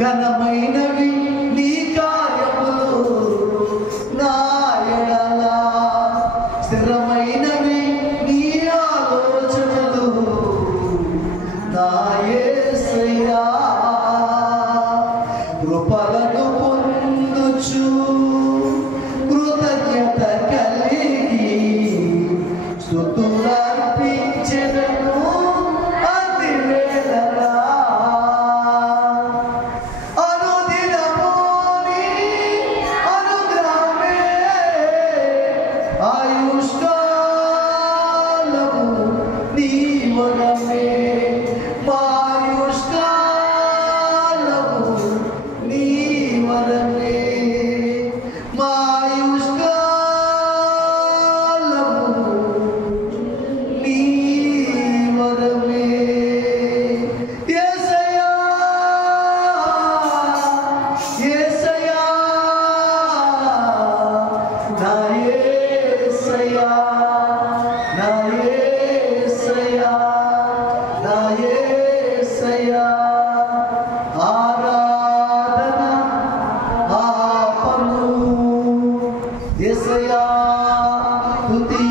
ఘనమైనవి నీ కార్యములు నా ఎడల, స్థిరమైనవి నీ ఆలోచనలు నా యేసయ్యా. కృపలను పొందుచు కృతజ్ఞత కలిగి స్తుతులర్పించెదను అన్ని వేళలా. అనుదినము నీ అనుగ్రహమే ఆయుష్కాలము నీ వరమే, మా ఆయుష్కాలము నీ వరమే, మా ఆయుష్కాలము నీ వరమే. యేసయ్యా యేసయ్యా నా యేసయ్యా నా యేసయ్యా నా యేసయ్యా. ఆరాధన ఆపను యేసయ్యా, స్తుతి